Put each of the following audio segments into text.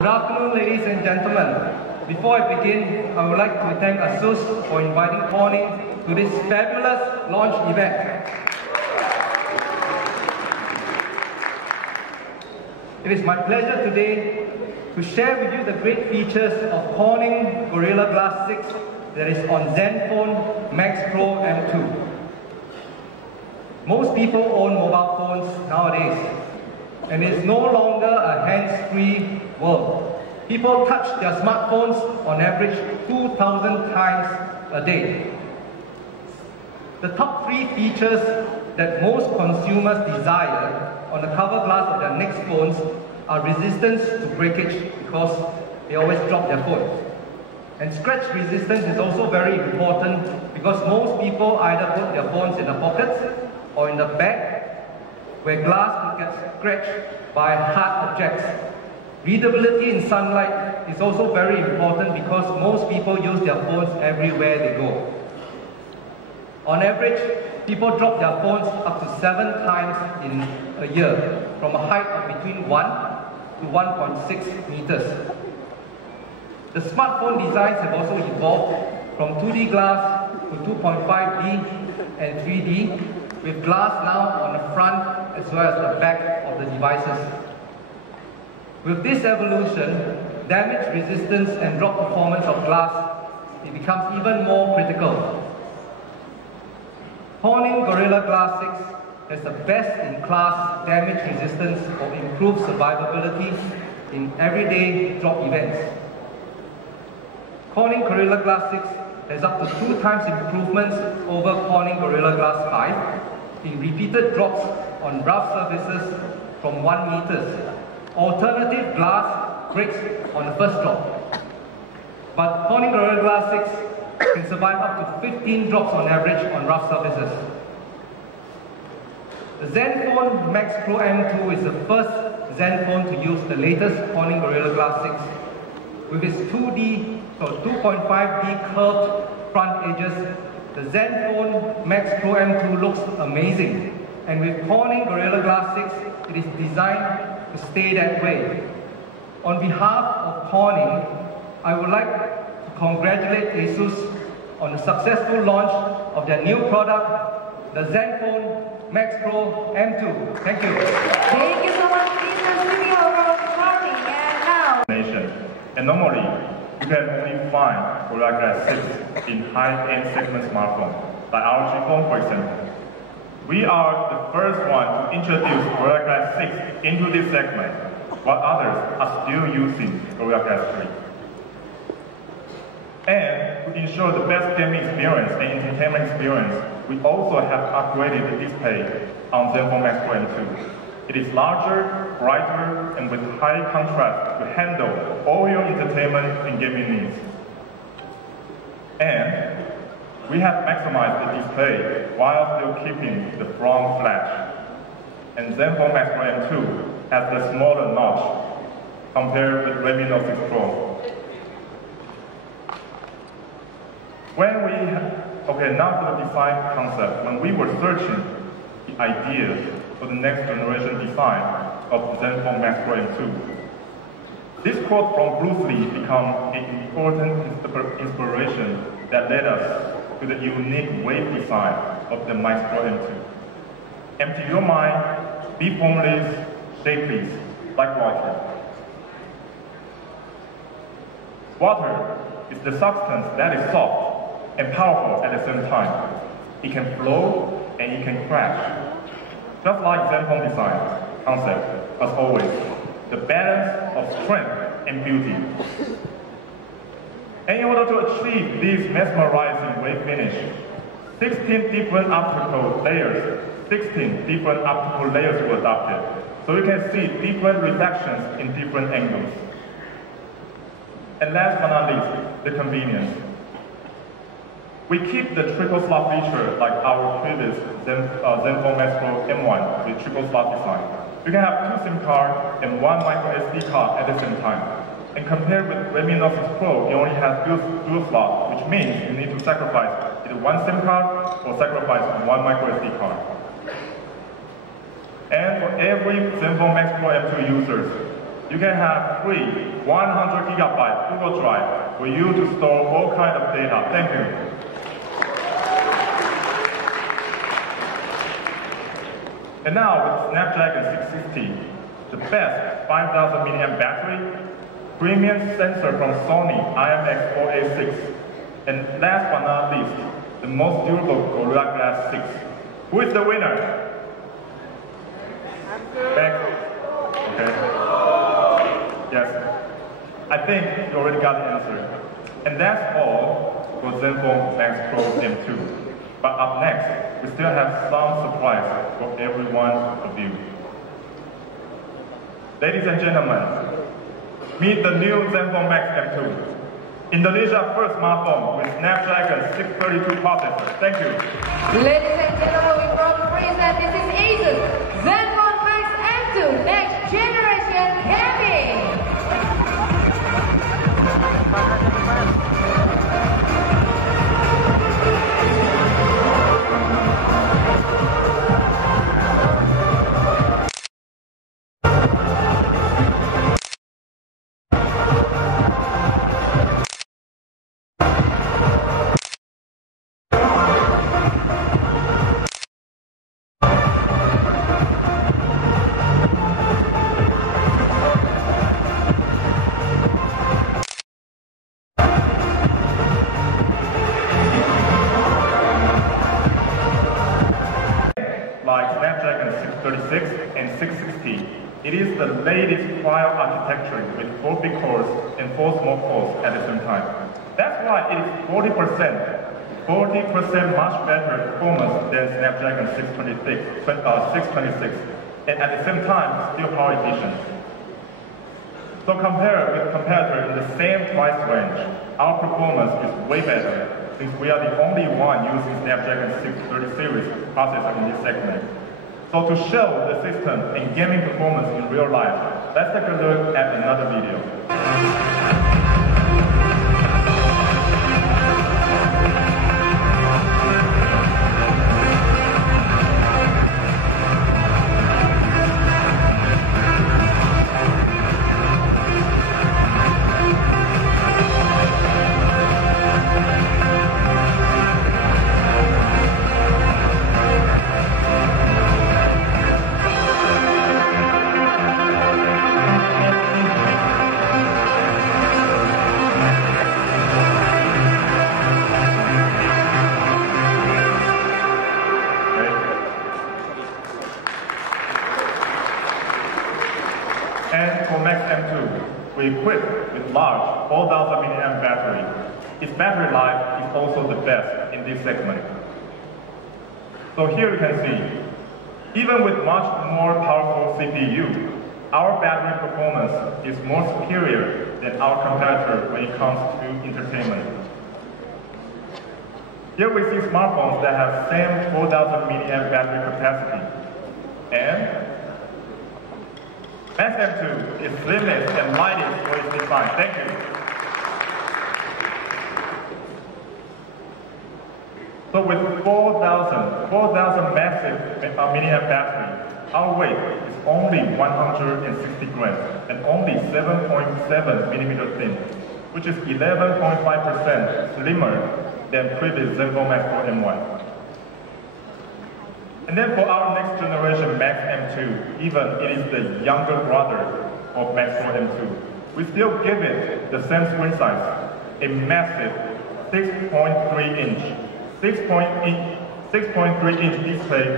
Good afternoon, ladies and gentlemen. Before I begin, I would like to thank Asus for inviting Corning to this fabulous launch event. It is my pleasure today to share with you the great features of Corning Gorilla Glass 6 that is on Zenfone Max Pro M2. Most people own mobile phones nowadays, and it's no longer a hands-free world. People touch their smartphones on average 2,000 times a day. The top 3 features that most consumers desire on the cover glass of their next phones are resistance to breakage, because they always drop their phone. And scratch resistance is also very important because most people either put their phones in the pockets or in the bag where glass will get scratched by hard objects. Readability in sunlight is also very important because most people use their phones everywhere they go. On average, people drop their phones up to 7 times in a year, from a height of between 1 to 1.6 meters. The smartphone designs have also evolved from 2D glass to 2.5D and 3D, with glass now on the front as well as the back of the devices. With this evolution, damage resistance and drop performance of glass, it becomes even more critical. Corning Gorilla Glass 6 has the best-in-class damage resistance for improved survivability in everyday drop events. Corning Gorilla Glass 6 has up to 2 times improvements over Corning Gorilla Glass 5 in repeated drops on rough surfaces from 1 meter. Alternative glass breaks on the first drop. But Corning Gorilla Glass 6 can survive up to 15 drops on average on rough surfaces. The Zenfone Max Pro M2 is the first Zenfone to use the latest Corning Gorilla Glass 6. With its 2.5D curved front edges, the Zenfone Max Pro M2 looks amazing. And with Corning Gorilla Glass 6, it is designed to stay that way. On behalf of Corning, I would like to congratulate Asus on the successful launch of their new product, the Zenfone Max Pro M2. Thank you. Thank you so much, Mr. Studio from Corning. And now, and normally, you can only find Gorilla Glass 6 in high-end segment smartphone, like our phone, for example. We are the first one to introduce Gorilla Glass 6 into this segment, while others are still using Gorilla Glass 3. And to ensure the best gaming experience and entertainment experience, we also have upgraded the display on Zenfone Max Pro M2. It is larger, brighter, and with high contrast to handle all your entertainment and gaming needs. And we have maximized the display while still keeping the front flash. And Zenfone Max Pro M2 has the smaller notch compared with Redmi Note 6 Pro. Now for the design concept. When we were searching the idea for the next generation design of Zenfone Max Pro M2, this quote from Bruce Lee became an important inspiration that led us to the unique wave design of the Max Pro M2. And to your mind, be formless, shapeless, like water. Water is the substance that is soft and powerful at the same time. It can flow and it can crash. Just like Zenfone design concept, as always, the balance of strength and beauty. And in order to achieve this mesmerizing wave finish, 16 different optical layers were adopted. So you can see different reflections in different angles. And last but not least, the convenience. We keep the triple slot feature like our previous Zenfone Max Pro M1 with triple slot design. You can have 2 SIM cards and 1 micro SD card at the same time. And compared with Redmi Note 6 Pro, you only have dual slot, which means you need to sacrifice either 1 SIM card or sacrifice 1 micro SD card. And for every Zenfone Max Pro M2 users, you can have free 100 gigabyte Google Drive for you to store all kinds of data. Thank you. And now with Snapdragon 660, the best 5,000 mAh battery, premium sensor from Sony IMX486, and last but not least, the most durable Gorilla Glass 6. Who is the winner? Thanks. Okay. Yes. I think you already got the answer. And that's all for Zenfone Max Pro M2. But up next, we still have some surprise for every one of you. Ladies and gentlemen, meet the new Zenfone Max M2. Indonesia's first smartphone with Snapdragon 632 processor. Thank you. Ladies and gentlemen, we proud to present this is Asus Zenfone Max M2 Next Generation Gaming. And 660. It is the latest trial architecture with 4 big cores and 4 small cores at the same time. That's why it is 40% much better performance than Snapdragon 626, and at the same time still power efficient. So compared with competitor in the same price range, our performance is way better since we are the only one using Snapdragon 630 series processor in this segment. So to show the system and gaming performance in real life, let's take a look at another video. And for Max M2, we equipped with large 4,000 mAh battery. Its battery life is also the best in this segment. So here you can see, even with much more powerful CPU, our battery performance is more superior than our competitor when it comes to entertainment. Here we see smartphones that have same 4,000 mAh battery capacity. And Max M2 is slimmest and lightest for its design. Thank you. So with 4,000 massive mAh battery, our weight is only 160 grams and only 7.7 millimeter thin, which is 11.5% slimmer than previous Zenfone Max Pro M1. And then for our next generation Max M2, even it is the younger brother of Max Pro M2, we still give it the same screen size, a massive 6.3-inch display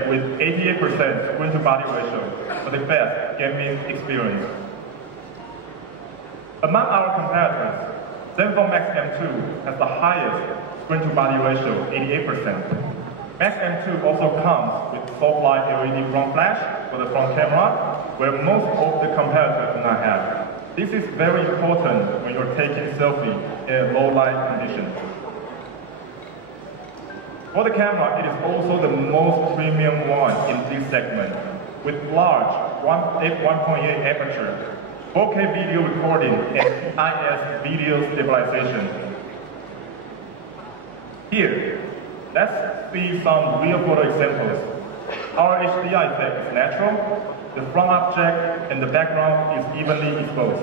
with 88% screen-to-body ratio for the best gaming experience. Among our competitors, Zenfone Max M2 has the highest screen-to-body ratio, 88%. Max M2 also comes with soft light LED front flash for the front camera, where most of the competitors do not have. This is very important when you're taking selfie in low light conditions. For the camera, it is also the most premium one in this segment, with large f1.8 aperture, 4K video recording, and IS video stabilization. Here, let's see some real photo examples. Our HDR effect is natural, the front object and the background is evenly exposed.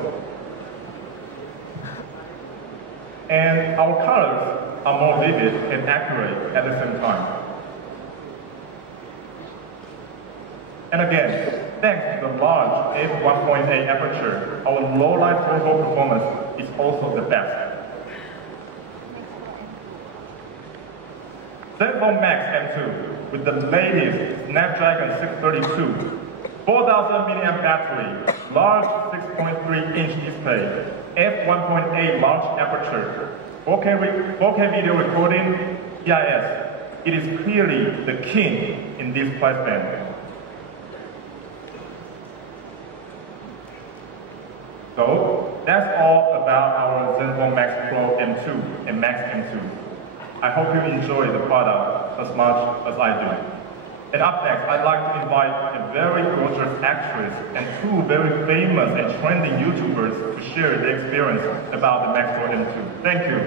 And our colors are more vivid and accurate at the same time. And again, thanks to the large f1.8 aperture, our low-light photo performance is also the best. Zenfone Max M2 with the latest Snapdragon 632, 4000 mAh battery, large 6.3-inch display, f1.8 large aperture, 4K video recording, EIS. It is clearly the king in this price band. So that's all about our Zenfone Max Pro M2 and Max M2. I hope you enjoy the product as much as I do. And up next, I'd like to invite a very gorgeous actress and two very famous and trending YouTubers to share their experience about the Max Pro M2. Thank you.